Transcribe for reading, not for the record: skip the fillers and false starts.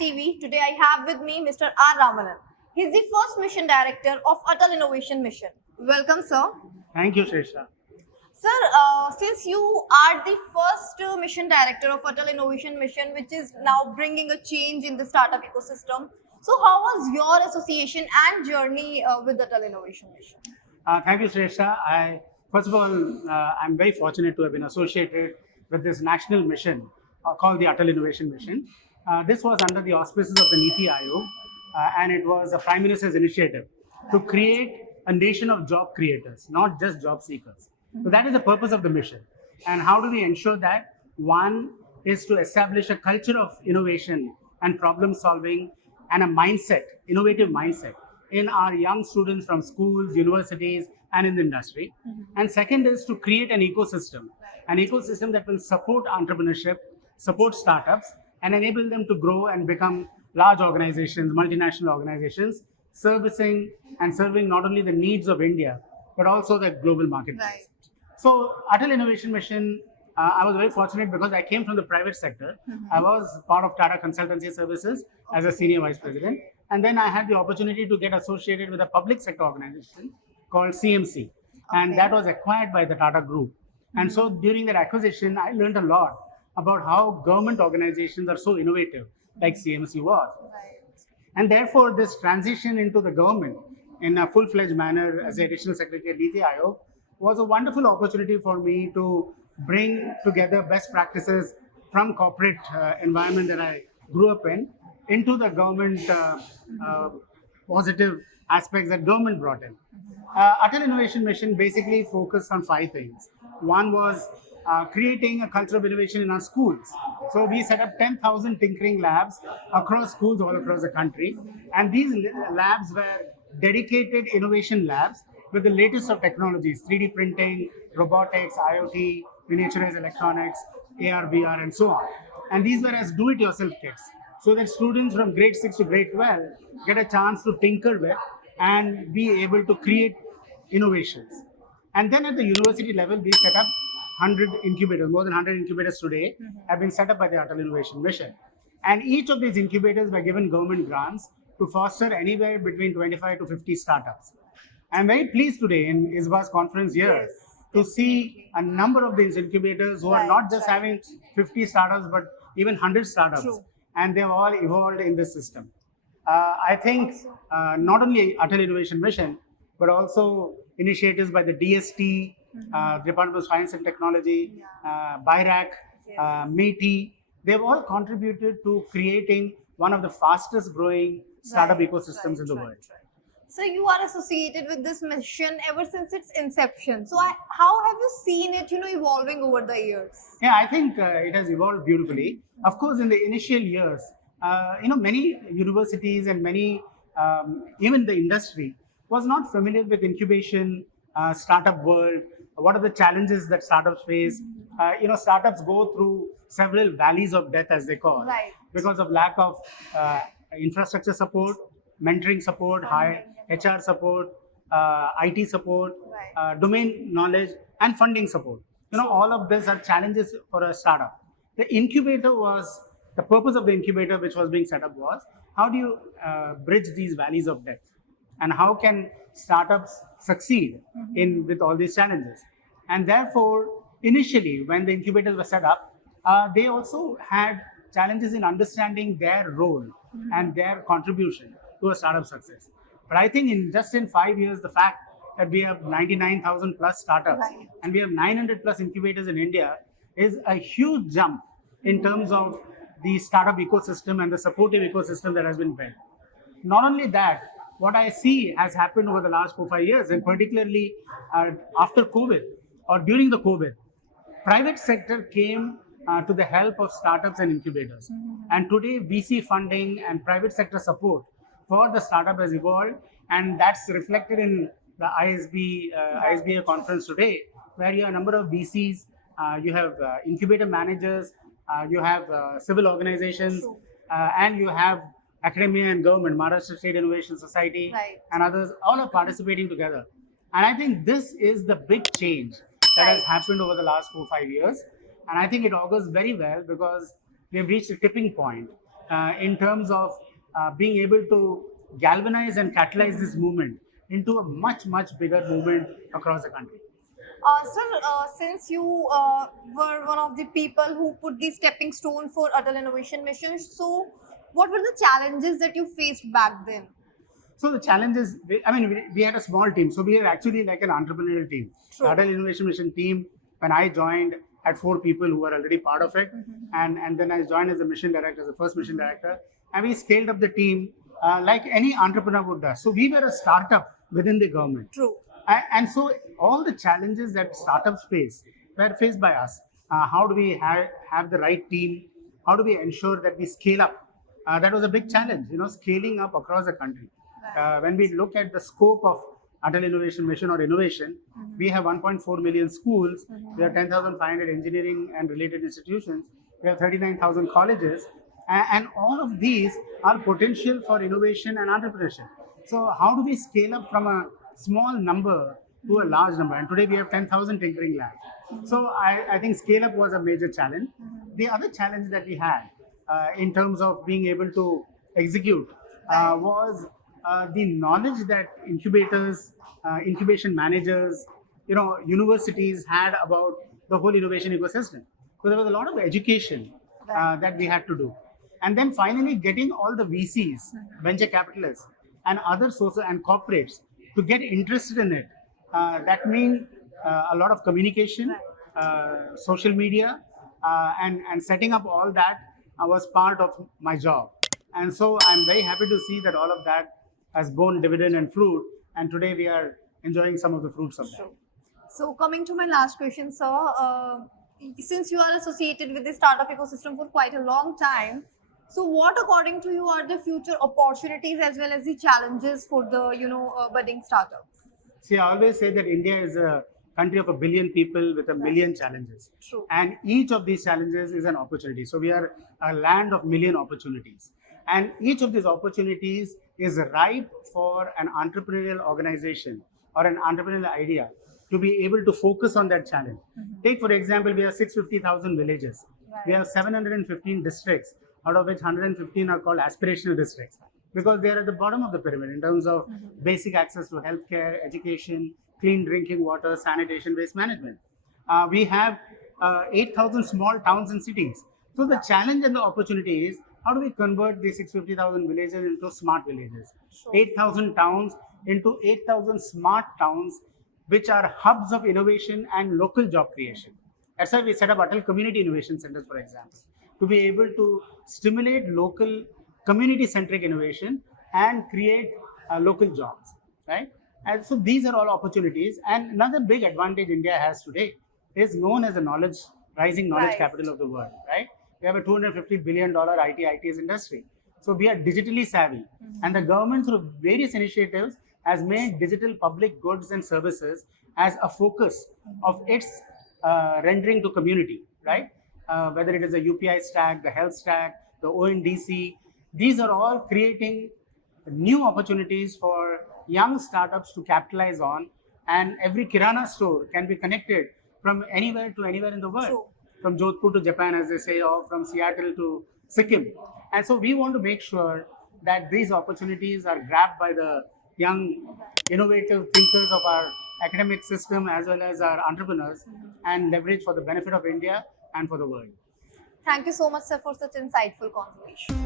TV. Today I have with me Mr. R. Ramanan. He's the first mission director of Atal Innovation Mission. Welcome, sir. Thank you, Shresha. Sir, since you are the first mission director of Atal Innovation Mission, which is now bringing a change in the startup ecosystem, so how was your association and journey with Atal Innovation Mission? Thank you, Shresha. First of all, I'm very fortunate to have been associated with this national mission called the Atal Innovation Mission. This was under the auspices of the NITI Aayog, and it was a Prime Minister's initiative to create a nation of job creators, not just job seekers. So that is the purpose of the mission. And how do we ensure that? One is to establish a culture of innovation and problem solving and a mindset, innovative mindset in our young students from schools, universities, and in the industry. And second is to create an ecosystem that will support entrepreneurship, support startups, and enable them to grow and become large organizations, multinational organizations, serving not only the needs of India, but also the global marketplace. Right. So Atal Innovation Mission, I was very fortunate because I came from the private sector. I was part of Tata Consultancy Services as a senior vice president. And then I had the opportunity to get associated with a public sector organization called CMC. And that was acquired by the Tata Group. And so during that acquisition, I learned a lot about how government organizations are so innovative, like CMC was. Right. And therefore, this transition into the government in a full-fledged manner as the additional secretary at NITI Aayog was a wonderful opportunity for me to bring together best practices from corporate environment that I grew up in into the government positive aspects that government brought in. Atal Innovation Mission basically focused on 5 things. One was creating a culture of innovation in our schools. So we set up 10,000 tinkering labs across schools all across the country. And these labs were dedicated innovation labs with the latest of technologies, 3D printing, robotics, IoT, miniaturized electronics, AR, VR, and so on. And these were as do-it-yourself kits, so that students from grade 6 to grade 12 get a chance to tinker with and be able to create innovations. And then at the university level, we set up 100 incubators, more than 100 incubators today have been set up by the Atal Innovation Mission. And each of these incubators were given government grants to foster anywhere between 25 to 50 startups. I'm very pleased today in ISBA's conference here to see a number of these incubators who are not just having 50 startups, but even 100 startups. True. And they've all evolved in this system. I think not only Atal Innovation Mission, but also initiatives by the DST, Department of Science and Technology, BIRAC, METI, they've all contributed to creating one of the fastest growing startup ecosystems in the world. So you are associated with this mission ever since its inception. So how have you seen it, evolving over the years? Yeah, I think it has evolved beautifully. Of course, in the initial years, many universities and many, even the industry was not familiar with incubation, startup world. What are the challenges that startups face? Startups go through several valleys of death, as they call, because of lack of infrastructure support, mentoring support, high HR support, IT support, domain knowledge, and funding support. All of these are challenges for a startup. The purpose of the incubator which was being set up was, how do you bridge these valleys of death? And how can startups succeed with all these challenges? And therefore, initially, when the incubators were set up, they also had challenges in understanding their role and their contribution to a startup success. But I think in 5 years, the fact that we have 99,000 plus startups and we have 900 plus incubators in India is a huge jump in terms of the startup ecosystem and the supportive ecosystem that has been built. Not only that, what I see has happened over the last 4-5 years, and particularly after COVID or during the COVID, private sector came to the help of startups and incubators. And today, VC funding and private sector support for the startup has evolved, and that's reflected in the ISBA conference today, where you have a number of VCs, you have incubator managers, you have civil organizations, and you have academia and government, Maharashtra State Innovation Society, and others, all are participating together. And I think this is the big change that has happened over the last 4-5 years. And I think it augurs very well because we've reached a tipping point in terms of being able to galvanize and catalyze this movement into a much, much bigger movement across the country. Sir, since you were one of the people who put the stepping stone for Atal Innovation Mission, so what were the challenges that you faced back then? So the challenge is, we had a small team. So we are actually like an entrepreneurial team. True. The Atal Innovation Mission team, when I joined, had 4 people who were already part of it. And then I joined as the mission director, the first mission director. And we scaled up the team like any entrepreneur would do. So we were a startup within the government. True. And so all the challenges that startups face were faced by us. How do we have the right team? How do we ensure that we scale up? That was a big challenge, scaling up across the country. When we look at the scope of Atal Innovation Mission or innovation, we have 1.4 million schools, we have 10,500 engineering and related institutions, we have 39,000 colleges, and all of these are potential for innovation and entrepreneurship. So how do we scale up from a small number to a large number? And today we have 10,000 tinkering labs. So I think scale up was a major challenge. The other challenge that we had in terms of being able to execute was the knowledge that incubators, incubation managers, universities had about the whole innovation ecosystem. So there was a lot of education that we had to do. And then finally getting all the VCs, venture capitalists, and other sources and corporates to get interested in it. That means a lot of communication, social media, and setting up all that was part of my job. And so I'm very happy to see that all of that has borne dividend and fruit. And today we are enjoying some of the fruits of that. So coming to my last question, sir, since you are associated with the startup ecosystem for quite a long time, so what according to you are the future opportunities as well as the challenges for the budding startups? See, I always say that India is a country of 1 billion people with 1 million challenges. True. And each of these challenges is an opportunity. So we are a land of million opportunities. And each of these opportunities is ripe for an entrepreneurial organization or an entrepreneurial idea to be able to focus on that challenge. Take, for example, we have 650,000 villages. Right. We have 715 districts, out of which 115 are called aspirational districts, because they are at the bottom of the pyramid in terms of basic access to healthcare, education, clean drinking water, sanitation, waste management. We have 8,000 small towns and cities. So the challenge and the opportunity is, how do we convert these 650,000 villages into smart villages? Sure. 8,000 towns into 8,000 smart towns, which are hubs of innovation and local job creation. That's why we set up Atal Community Innovation Centers, for example, to be able to stimulate local community-centric innovation and create local jobs, right? And so these are all opportunities. And another big advantage India has today is known as the rising knowledge capital of the world, right? We have a $250 billion ITs industry. So we are digitally savvy. And the government, through various initiatives, has made digital public goods and services as a focus of its rendering to community, right? Whether it is the UPI stack, the health stack, the ONDC, these are all creating new opportunities for young startups to capitalize on. And every Kirana store can be connected from anywhere to anywhere in the world. True. From Jodhpur to Japan, as they say, or from Seattle to Sikkim. And so we want to make sure that these opportunities are grabbed by the young, innovative thinkers of our academic system as well as our entrepreneurs and leverage for the benefit of India and for the world. Thank you so much, sir, for such insightful conversation.